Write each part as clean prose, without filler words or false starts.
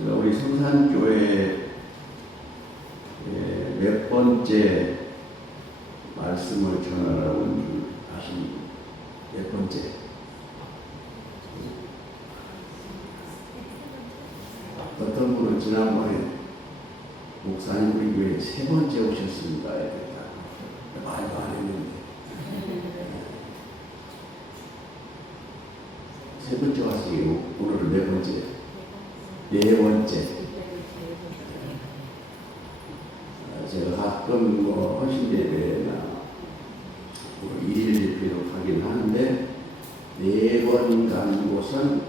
제가 우리 성산교회 몇 번째 말씀을 전하라고 온 줄 아십니까? 몇 번째? 어떤 분은 지난번에 목사님 우리 교회 세 번째 오셨습니다. 말도 안 했는데 세 번째 왔어요. 오늘은 네 번째. 네 번째. 제가 가끔 헌신예배나 일일 예배로 가긴 하는데 네 번 간 곳은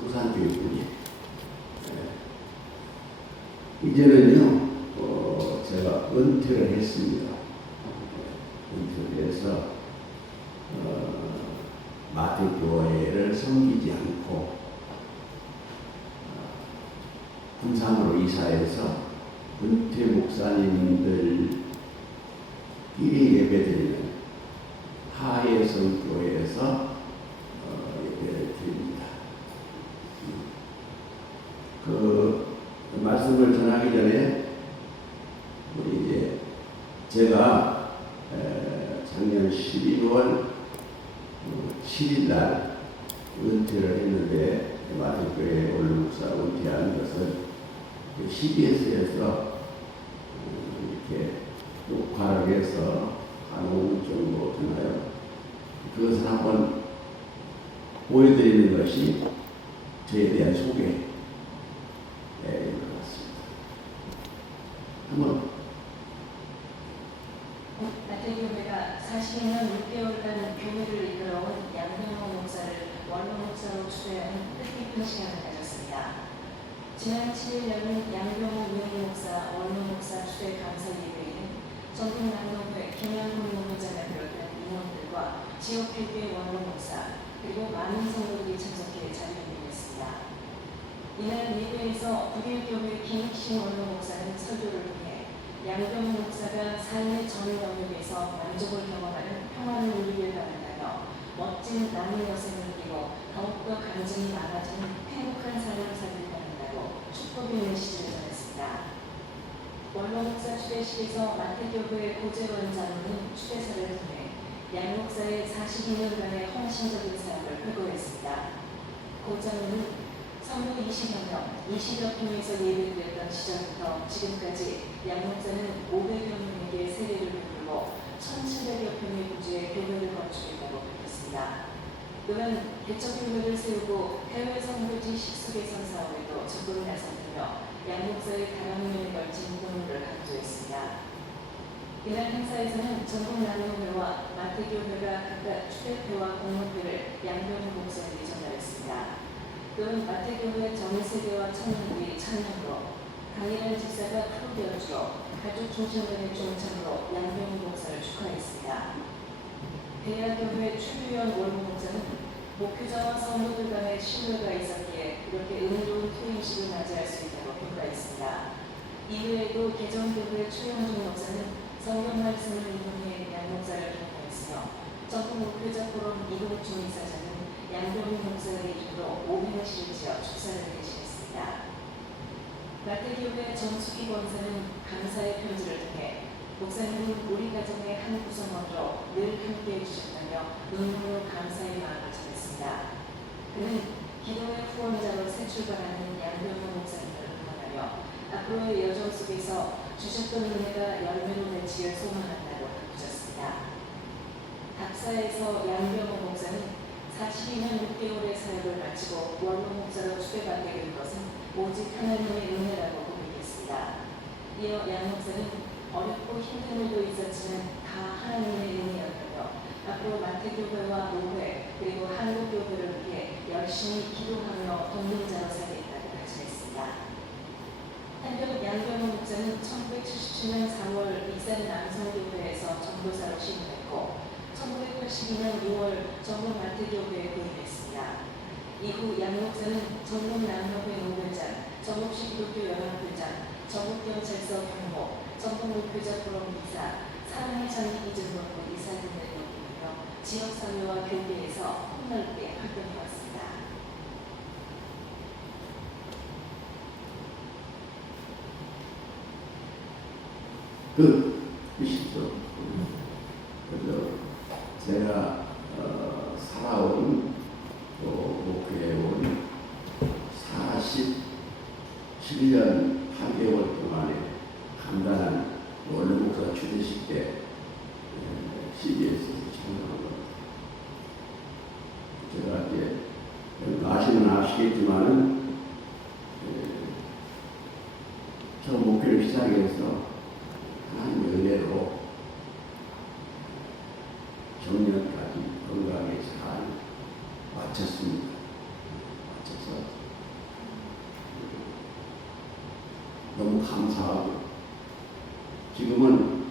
성산교회뿐이에요. 이제는요, 제가 은퇴를 했습니다. 은퇴를 해서 마태교회를 섬기지 않고 군산으로 이사해서 은퇴 목사님들끼리 예배드리는 하예성교회에서 예배를 드립니다. 그 말씀을 전하기 전에 우리 이제 제가 작년 12월 7일 날 은퇴를 했는데 마태교회 원로목사 은퇴한 것은 CBS에서 이렇게 녹화를 해서 한 5분 정도 되나요? 그것을 한번 보여드리는 것이 저에 대한 소개인 것 같습니다. 한번. 마태교회가 42년 6개월간 교회를 이끌어온 양병호 목사를 원로 목사로 추대하는 뜻깊은 시간을 가졌습니다. 지난 7일 열린 양병호 유해 목사 원로 목사 추대 감사 예배에는 전국 남동회 김영훈 목회장을 비롯한 인원들과 지역 교회 원로 목사 그리고 많은 성도들이 참석해 자리를 했습니다. 이날 예배에서 북일교회 김익신 원로 목사는 설교를 통해 양병호 목사가 삶의 전 영역에서 만족을 경험하는 평안을 누리길 바란다며 멋진 남은 여생을 이루어 더욱더 간증이 많아지는 행복한 삶을 살길 바란다고 축복의 메시지를 전했습니다. 원로 목사 추대식에서 마태교회 고재원 장로는 추대사를 통해 양 목사의 42년간의 헌신적인 사역을 회고했습니다. 고 장로는 성도 20여 명, 20여 평에서 예배드렸던 시절부터 지금까지 양 목사는 500여 명에게 세례를 베풀고 1,700여 평의 부지에 교회를 건축했다고 밝혔습니다. 또한 개척교회를 세우고 해외 선교지 식수개선 사업에도 적극 나섰으며 양 목사의 다방면에 걸친 공로를 강조했습니다. 이날 행사에서는 전국 남영회와 마태교회가 각각 추대표와 공로표를 양병호 목사에게 전달했습니다. 또한 마태교회 전 세대와 청년들이 찬양으로 강일한 집사가 프로되어주로 가족 중심간의 종창으로 양병호 목사를 축하했습니다. 대야교회 최규현 원로 목사는 목회자와 성도들 간의 신뢰가 있었기에 이렇게 은혜로운 퇴임식을 맞이할 수 있다고 평가했습니다. 이외에도 개정교회 최영준 목사는 성경 말씀을 인용해 양 목사를 평가했으며 전국 목회자 포럼 이동준 이사장은 양병호 목사의 이름으로 500을 실지어 축사를 개시했습니다. 마태교회 정수기 권사는 감사의 편지를 통해 목사님은 우리 가정의 한 구성원으로 늘 함께해 주셨다며 눈물로 감사의 마음을 전했습니다. 그는 기도의 후원자로 새 출발하는 양병호 목사님을 응원하며 앞으로의 여정 속에서 주셨던 은혜가 열매로 맺히길 소망한다고 덧붙였습니다. 답사에서 양병호 목사는 42년 6개월의 사역을 마치고 원로 목사로 추대받게 된 것은 오직 하나님의 은혜라고 고백했습니다. 이어 양 목사는 어렵고 힘든 일도 있었지만 다 하나님의 은혜였다며 앞으로 마태교회와 노회 그리고 한국교회를 위해 열심히 기도하며 동행자로 살겠다고 다짐했습니다. 한편 양병호 목사는 1977년 4월 익산 남성교회에서 전도사로 신임했고 1982년 6월 전국 마태교회에 부임했습니다. 이후 양 목사는 전국 남녀회 노회장, 전국시 기독교 연합회장, 전국경찰서 경호, 전국 목회자 포럼 이사, 사랑의 장기 기증본부 이사 등을 맡으며 지역사회와 교회에서 폭넓게 활동해왔습니다. 뜻이죠. 그래서 제가 살아온 목회해온 47년 8개월 동안에 간단한 원로 목사 추대식 때 CBS에서 참여한 겁니다. 제가 이제 아시는 아시겠지만은 저 목회를 시작해서 하나님의 은혜로 정년까지 건강하게 잘 마쳤습니다. 마쳐서 너무 감사하고 지금은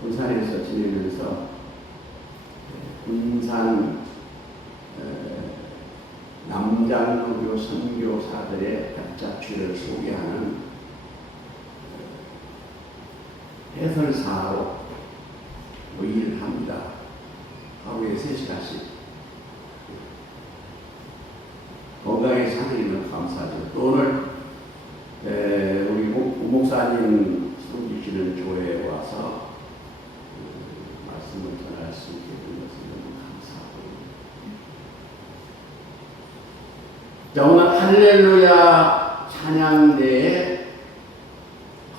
군산에서 지내면서 군산 남장로교 선교사들의 약자취를 소개하는 해설사로 일을 합니다. 하루에 3시간씩. 건강에 하나님은 감사하죠. 또 오늘 우리 목사님 섬기시는 교회에 와서 말씀을 전할 수 있게 된 것을 너무 감사하고, 자, 오늘 할렐루야 찬양대의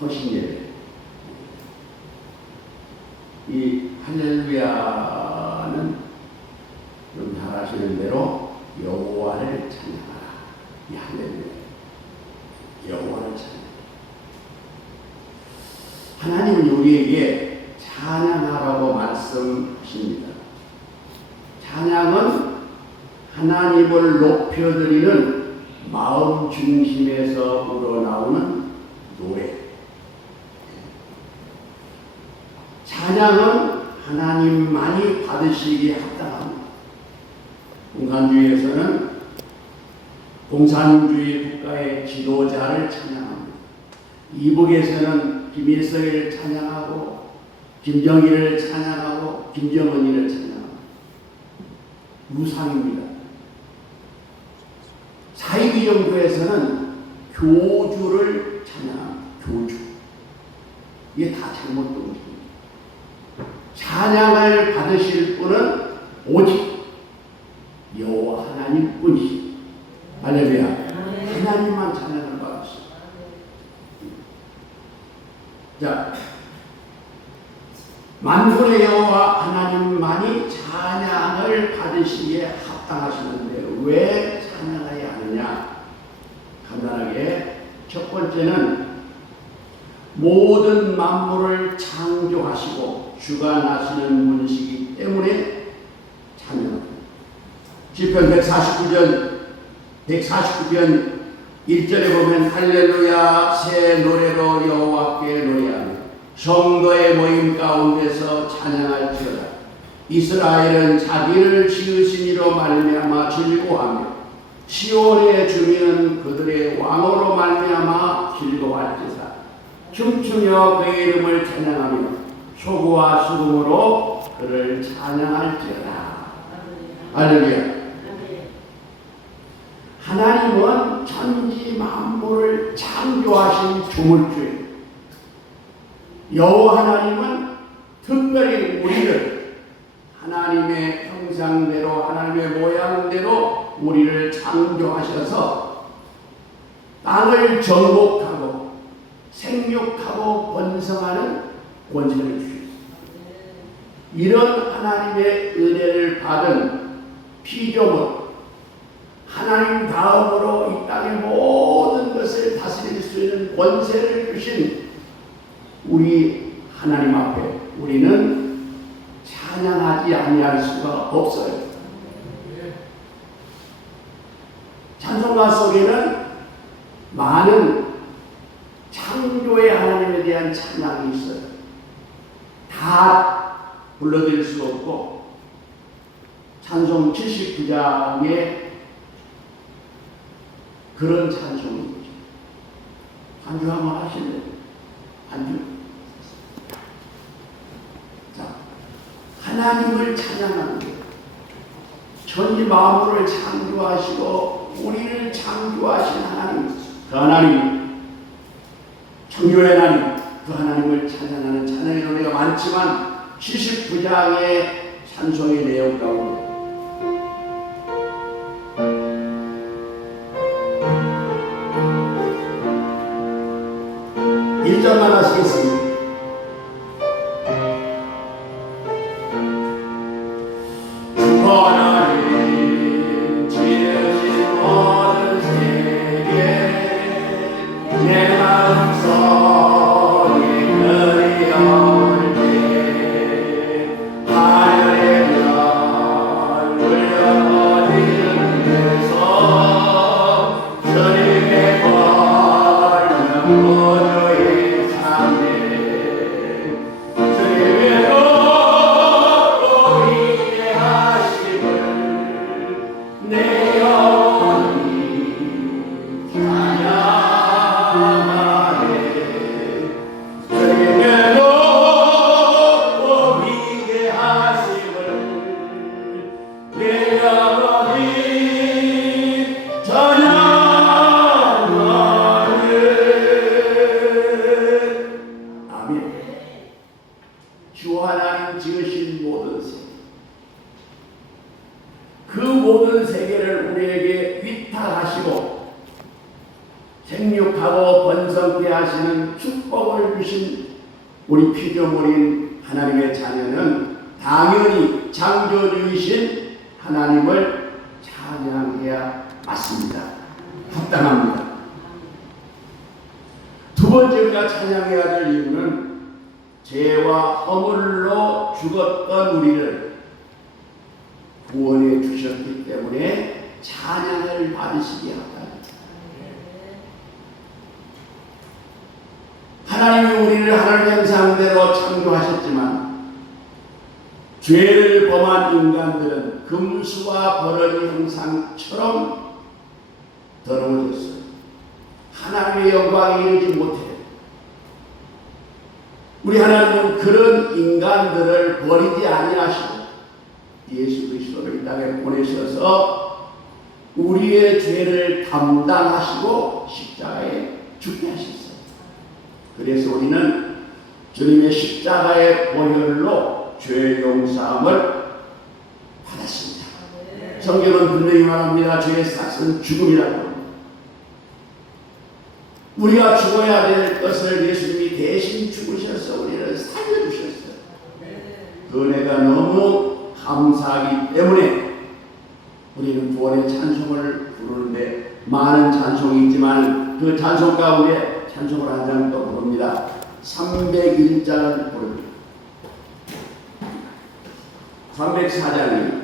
허신예배. 이 할렐루야는 여러분 잘 아시는 대로 여호와를 찬양하라. 이 할렐루야 여호와를 찬양. 하나님은 우리에게 찬양하라고 말씀하십니다. 찬양은 하나님을 높여드리는 마음 중심에서 우러나오는 노래. 찬양은 하나님만이 받으시기에 합당합니다. 공산주의에서는 공산주의 국가의 지도자를 찬양합니다. 이북에서는 김일성을 찬양하고 김정일을 찬양하고 김정은이를 찬양합니다. 무상입니다. 사이비정교에서는 교주를 찬양합니다. 교주. 이게 다 잘못된 것입니다. 찬양을 받으실 분은 오직 여호와 하나님 뿐이십니다. 할렐루야. 하나님만 찬양을 받으십니다. 자, 만군의 여호와 하나님만이 찬양을 받으시기에 합당하시는데 왜 찬양해야 하느냐? 간단하게 첫 번째는 모든 만물을 창조하시고 주관하시는 분이시기 때문에 찬양합니다. 시편 149편 1절에 보면 할렐루야 새 노래로 여호와께 노래하며 성도의 모임 가운데서 찬양할지어다. 이스라엘은 자기를 지으신 이로 말미암아 즐거워하며 시온의 주민은 그들의 왕으로 말미암아 즐거워할지어다. 춤추며 그의 이름을 찬양하며 소구와 수금으로 그를 찬양할지어다. 할렐루야. 하나님은 천지 만물을 창조하신 조물주예요. 여호와 하나님은 특별히 우리를 하나님의 형상대로 하나님의 모양대로 우리를 창조하셔서 땅을 정복하고 생육하고 번성하는 권세를 주셨습니다. 이런 하나님의 은혜를 받은 피조물 하나님 다음으로 이 땅의 모든 것을 다스릴 수 있는 권세를 주신 우리 하나님 앞에 우리는 찬양하지 아니할 수가 없어요. 찬송가 속에는 많은 창조의 하나님에 대한 찬양이 있어요. 다 불러드릴 수 없고 찬송 79장에 그런 찬송입니다. 반주 한번 하실래요? 반주. 자, 하나님을 찬양하는 거예요. 천지 만물을 창조하시고 우리를 창조하신 하나님, 그 하나님, 창조의 하나님, 그 하나님을 찬양하는 찬양의 노래가 많지만 79장의 찬송의 내용 가운데 1절만 하시겠습니다. 하나님 지으신 모든 세계 내 마음속에 그리울 때 하늘의 별 울려버리는 데서 주님의 권능 우주의 상대 주님의 높고 위대하심을 내 영혼이 찬양하네. 주님의 높고 위대하심을 내 영혼이 찬양하네. 아멘. 주 하나님 지으신 모든 세계, 그 모든 세계를 우리에게 위탁하시고 생육하고 번성케 하시는 축복을 주신 우리 피조물인 하나님의 자녀는 당연히 창조주이신 하나님을 찬양해야 맞습니다. 합당합니다. 두 번째 우리가 찬양해야 될 이유는 죄와 허물로 죽었던 우리를 구원해 주셨기 때문에 찬양을 받으시게 합니다. 하나님이 우리를 하나님의 형상대로 창조하셨지만 죄를 범한 인간들은 금수와 버러지 형상처럼 더러워졌어요. 하나님의 영광에 이르지 못해요. 우리 하나님은 그런 인간들을 버리지 아니하시고 예수 그리스도를 이 땅에 보내셔서 우리의 죄를 담당하시고 십자가에 죽게 하셨어요. 그래서 우리는 주님의 십자가의 보혈로 죄 용서함을 받았습니다. 성경은 분명히 말합니다. 죄의 삭은 죽음이라고 합니다. 우리가 죽어야 될 것을 예수님이 대신 죽으셔서 우리를 살려주셨어요. 그 은혜가 너무 감사하기 때문에 우리는 구원의 찬송을 부르는데 많은 찬송이 있지만 그 찬송 가운데 찬송을 한 장 또 부릅니다. 301장을 부릅니다. 304장입니다.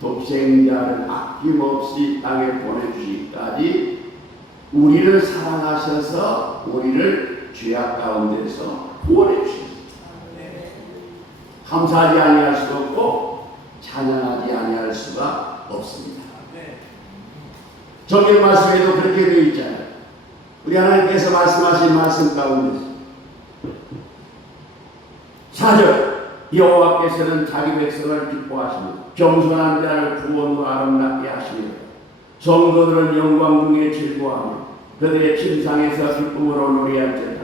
독생자를 아낌없이 땅에 보내주시기까지 우리를 사랑하셔서 우리를 죄악 가운데서 구원해 주셨습니다. 감사하지 아니할 수 없고 찬양하지 아니할 수가 없습니다. 성경 말씀에도 그렇게 되어 있잖아요. 우리 하나님께서 말씀하신 말씀 가운데서 4절 여호와께서는 자기 백성을 기뻐하시며 겸손한 자를 구원으로 아름답게 하시며 성도들은 영광 중에 즐거워하며 그들의 침상에서 기쁨으로 노래할지어다.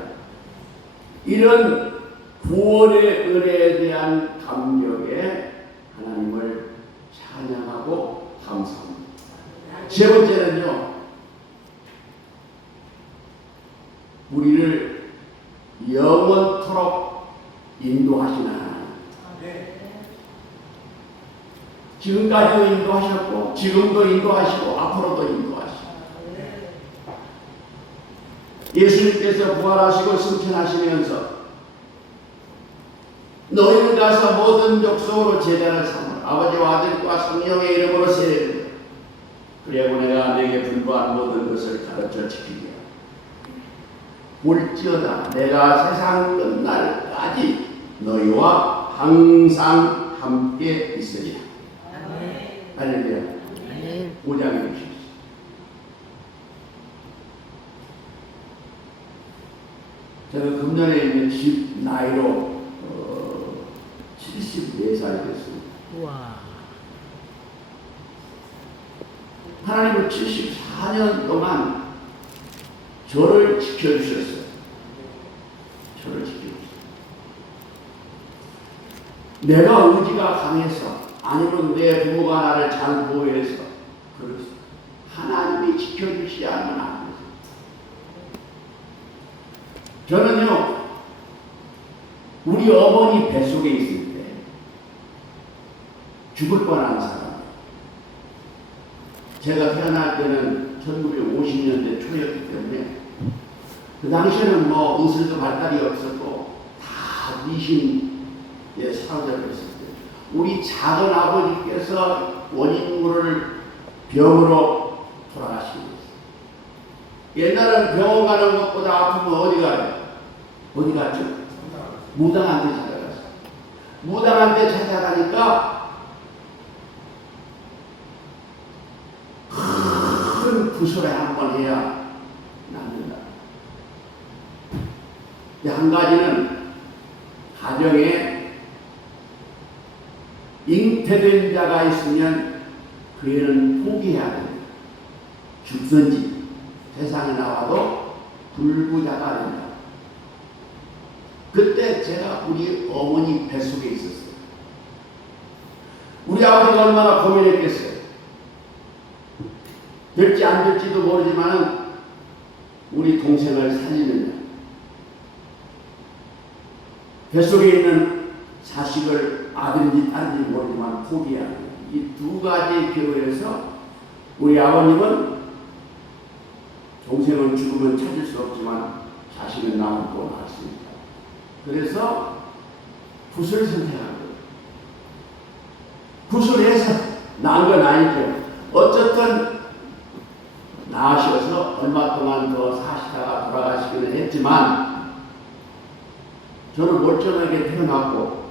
이런 구원의 은혜에 대한 감격에 하나님을 찬양하고 감사합니다. 세 번째는요, 우리를 영원토록 인도하시는 하나님. 지금까지도 인도하셨고, 지금도 인도하시고, 앞으로도 인도하시고. 예수님께서 부활하시고 승천하시면서 너희는 가서 모든 족속으로 제자를 삼으라. 아버지와 아들과 성령의 이름으로 세례를 그리고 내가 내게 분부한 모든 것을 가르쳐 지키게 하라. 올지어다 내가 세상 끝날까지 너희와 항상 함께 있으리라. 할렐루야. 5장에 보십시오. 저는 금년에 있는 집 나이로 74살이 됐습니다. 우와. 하나님은 74년 동안 저를 지켜주셨어요. 저를 지켜주셨어요. 내가 의지가 강해서 아니면 내 부모가 나를 잘 보호해서 그렇습니다. 하나님이 지켜주시지 않으면 안 되죠. 저는요, 우리 어머니 뱃속에 있을 때 죽을 뻔한 사람. 제가 태어날 때는 1950년대 초였기 때문에 그 당시에는 뭐 의술도 발달이 없었고 다 미신에 사로잡혀 있었을 때 우리 작은 아버지께서 원인물을 병으로 돌아가시고 있어요. 옛날에는 병원 가는 것보다 아프면 어디 가요? 어디 갔죠? 무당한테 찾아갔어요. 무당한테 찾아가니까 큰 구설에 한번 해야 납니다. 한 가지는 가정에 잉태된 자가 있으면 그 애는 포기해야 됩니다. 죽든지 세상에 나와도 불구자가 된다. 그때 제가 우리 어머니 뱃속에 있었어요. 우리 아버지가 얼마나 고민했겠어요. 될지 안 될지도 모르지만 우리 동생을 살리느냐, 뱃속에 있는 자식을 아들인지 딸인지 모르지만 포기하는 이 두 가지 기로에서 우리 아버님은 동생은 죽으면 찾을 수 없지만 자식은 남고 낳았습니다. 그래서 굿을 선택한 거예요. 굿을 해서 낳은 건 아니죠. 어쨌든 낳으셔서 얼마 동안 더 사시다가 돌아가시기는 했지만 저는 멀쩡하게 태어났고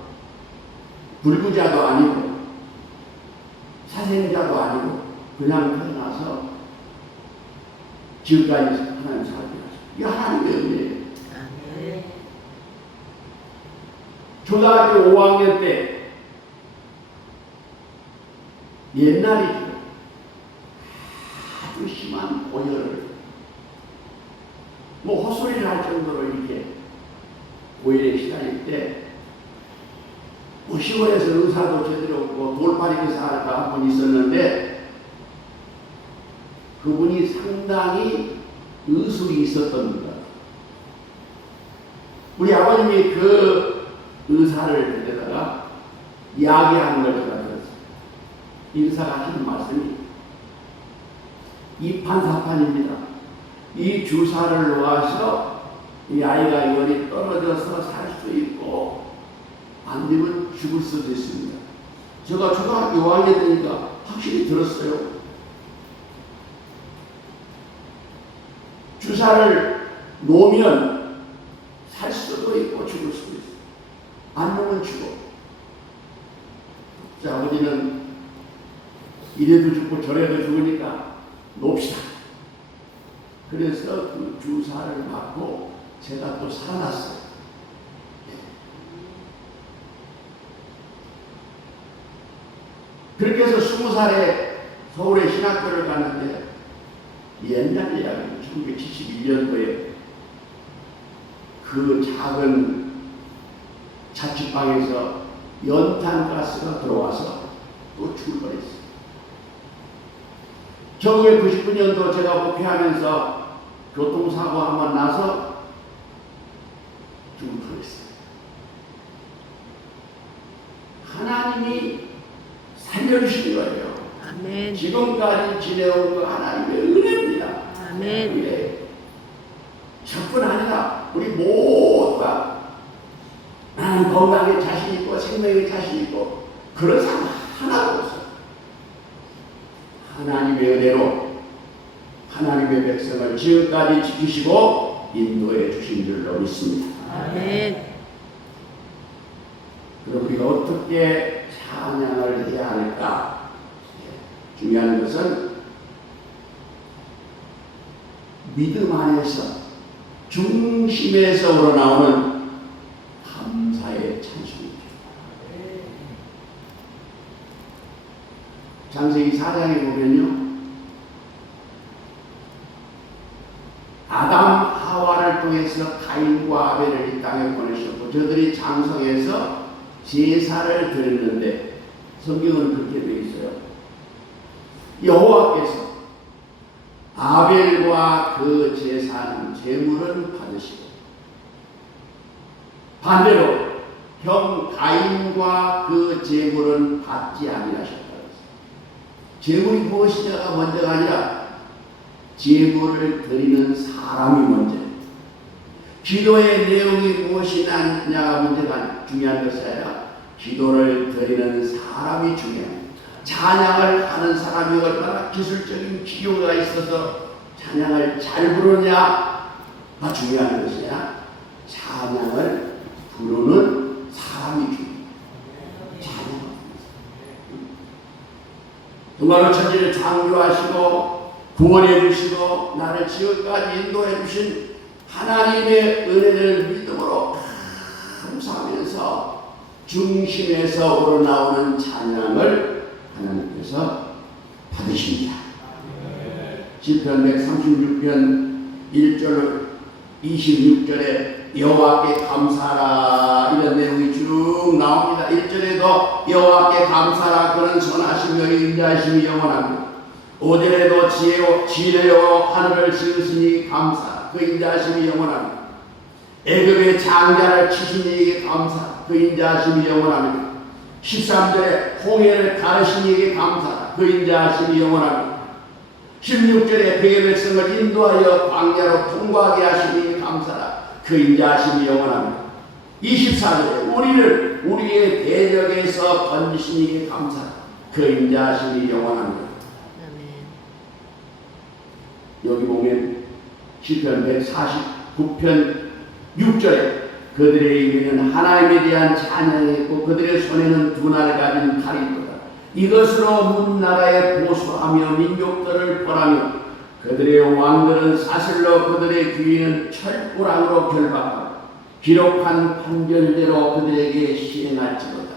불구자도 아니고 사생자도 아니고 그냥 태어나서 지금까지 하나님 살게 하셨어요. 이게 하나님의 은혜예요. 초등학교 5학년 때 옛날이죠. 아주 심한 고열을 뭐 헛소리를 할 정도로 이렇게 고열에 시달릴 때 뭐 시골에서 의사도 제대로 없고 돌팔이 의사가 한 분 있었는데 그분이 상당히 의술이 있었던 겁니다. 우리 아버님이 그 의사를 데려다가 이야기하는 걸 제가 들었어요. 의사가 하시는 말씀이 이판사판입니다. 이 주사를 놓아서 이 아이가 열이 떨어져서 살 수 있고 안 되면 죽을 수도 있습니다. 제가 초등학교 5학년 되니까 확실히 들었어요. 주사를 놓으면 살 수도 있고 죽을 수도 있어요. 안 놓으면 죽어. 자, 아버지는 이래도 죽고 저래도 죽으니까 놓읍시다. 그래서 그 주사를 맞고 제가 또 살아났어요. 그렇게 해서 20살에 서울에 신학교를 갔는데 옛날 이야기는 1971년도에 그 작은 자취방에서 연탄가스가 들어와서 또 죽을 뻔했어요. 1999년도 제가 목회하면서 교통사고 한번 나서 죽을 뻔했어요. 하나님이 살려주신 거예요. 아멘. 지금까지 지내온 거 하나님의 은혜입니다. 아멘. 은혜. 저뿐 아니라 우리 모두가 나는 건강에 자신 있고 생명에 자신 있고 그런 사람 하나도 없어요. 하나님의 은혜로 하나님의 백성을 지금까지 지키시고 인도해 주신 줄로 믿습니다. 아멘. 그럼 우리가 어떻게 찬양을 해야 할까? 중요한 것은 믿음 안에서 중심에서 우러나오는 감사의 찬송입니다. 창세기 4장에 보면요, 아담 하와를 통해서 가인과 아벨을 이 땅에 보내셨고 저들이 장성해서 제사를 드렸는데 성경은 그렇게 되어 있어요. 여호와께서 아벨과 그 제사는 제물은 받으시고 반대로 형 가인과 그 제물은 받지 아니하셨다. 제물이 무엇이냐가 먼저가 아니라 제물을 드리는 사람이 먼저. 기도의 내용이 무엇이냐가 문제가 중요한 것이 아니라 기도를 드리는 사람이 중요합니다. 찬양을 하는 사람이 얼마나 기술적인 기교가 있어서 찬양을 잘 부르느냐가 중요한 것이냐, 찬양을 부르는 사람이 중요합니다. 정말로 천지를 창조하시고 구원해 주시고 나를 지금까지 인도해 주신 하나님의 은혜를 믿음으로 감사하면서 중심에서 우러나오는 찬양을 하나님께서 받으십니다. 시편 136편 1절 26절에 여호와께 감사하라 이런 내용이 쭉 나옵니다. 1절에도 여호와께 감사하라 그는 선하시며 인자하심이 영원합니다. 5절에도 지혜로 하늘을 지으시니 감사하라 그 인자하심이 영원합니다. 애굽의 장자를 치신 이에게 감사하라 그 인자하심이 영원합니다. 13절에 홍해를 가르신 이에게 감사하라 그 인자하심이 영원합니다. 16절에 그의 백성을 인도하여 광야로 통과하게 하시니 감사하라 그 인자하심이 영원합니다. 24절에 우리를 우리의 대적에서 건지시니 감사하라 그 인자하심이 영원합니다. 여기 보면 시편 149편 6절에 그들의 입에는 하나님에 대한 찬양이 있고 그들의 손에는 두 날을 가진 칼이 있도다. 이것으로 문나라에 보수하며 민족들을 벌하며 그들의 왕들은 사슬로 그들의 귀에는 철부랑으로 결박하고 기록한 판결대로 그들에게 시행할지로다.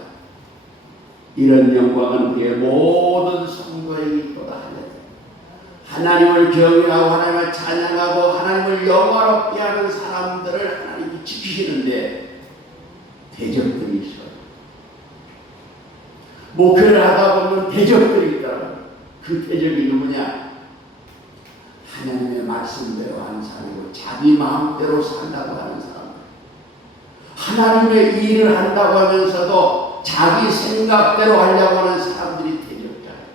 이런 영광은 그의 모든 성도에게 있도다 하였다. 하나님을 경외하고 하나님을 찬양하고 하나님을 영화롭게 하는 사람들을 하나님이 지키시는데 대적들이 있어요. 목회를 하다 보면 대적들이 있더라고요. 그 대적이 누구냐? 하나님의 말씀대로 하는 사람이고 자기 마음대로 산다고 하는 사람들. 하나님의 일을 한다고 하면서도 자기 생각대로 하려고 하는 사람들이 대적자예요.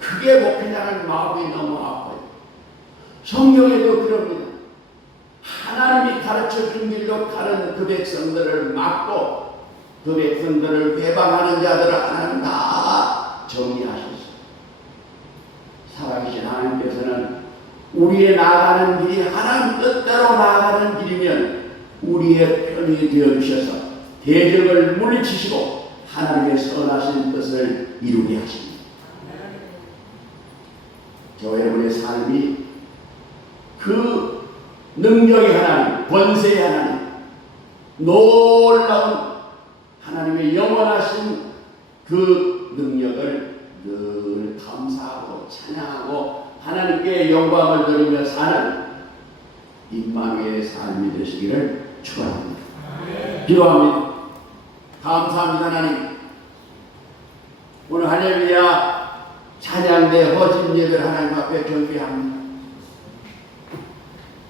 그게 목회자는 마음이 너무 아파요. 성경에도 그럽니다. 하나님이 가르쳐준 길로 가는 그 백성들을 막고 그 백성들을 배반하는 자들을 하나님 다 정리하셨어요. 살아계신 하나님께서는 우리의 나아가는 길이 하나님 뜻대로 나아가는 길이면 우리의 편이 되어주셔서 대적을 물리치시고 하나님의 선하신 뜻을 이루게 하십니다. 저 여러분의 삶이 그 능력의 하나님, 권세의 하나님, 놀라운 하나님의 영원하신 그 능력을 늘 감사하고 찬양하고 하나님께 영광을 돌리며 사는 임마누엘의 삶이 되시기를 축원합니다. 기도합니다. 감사합니다. 하나님, 오늘 할렐루야 찬양대 허진 예배를 하나님 앞에 경배합니다.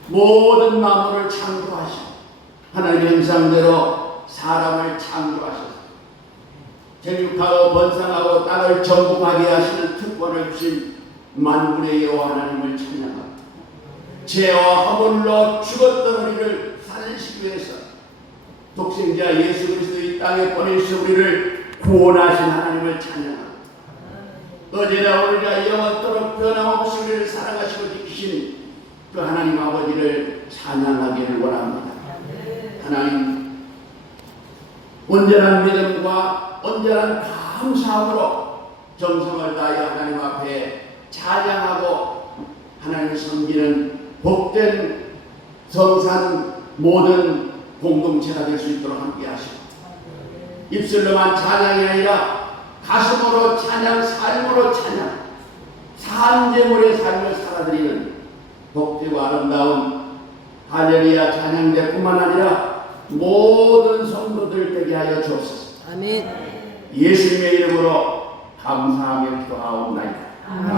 모든 만물을 창조하시고 하나님 형상대로 사람을 창조하셨습니다. 생육하고 번성하고 땅을 정복하게 하시는 특권을 주신 만군의 여호와 하나님을 찬양합니다. 죄와 허물로 죽었던 우리를 살리시기 위해서 독생자 예수 그리스도 이 땅에 보내주신 우리를 구원하신 하나님을 찬양합니다. 어제나 오늘이나 영원토록 변함없이 우리를 사랑하시고 지키신 그 하나님 아버지를 찬양하기를 원합니다. 하나님, 온전한 믿음과 온전한 감사함으로 정성을 다하여 하나님 앞에 찬양하고 하나님을 섬기는 복된 성산 모든 공동체가 될 수 있도록 함께 하시고, 입술로만 찬양이 아니라 가슴으로 찬양, 삶으로 찬양, 산재물의 삶을 살아드리는 복되고 아름다운 할렐루야 찬양대뿐만 아니라 모든 성도들 되게 하여 주옵소서. 아멘. 예수님의 이름으로 감사하며 기도하옵나이다. 아멘.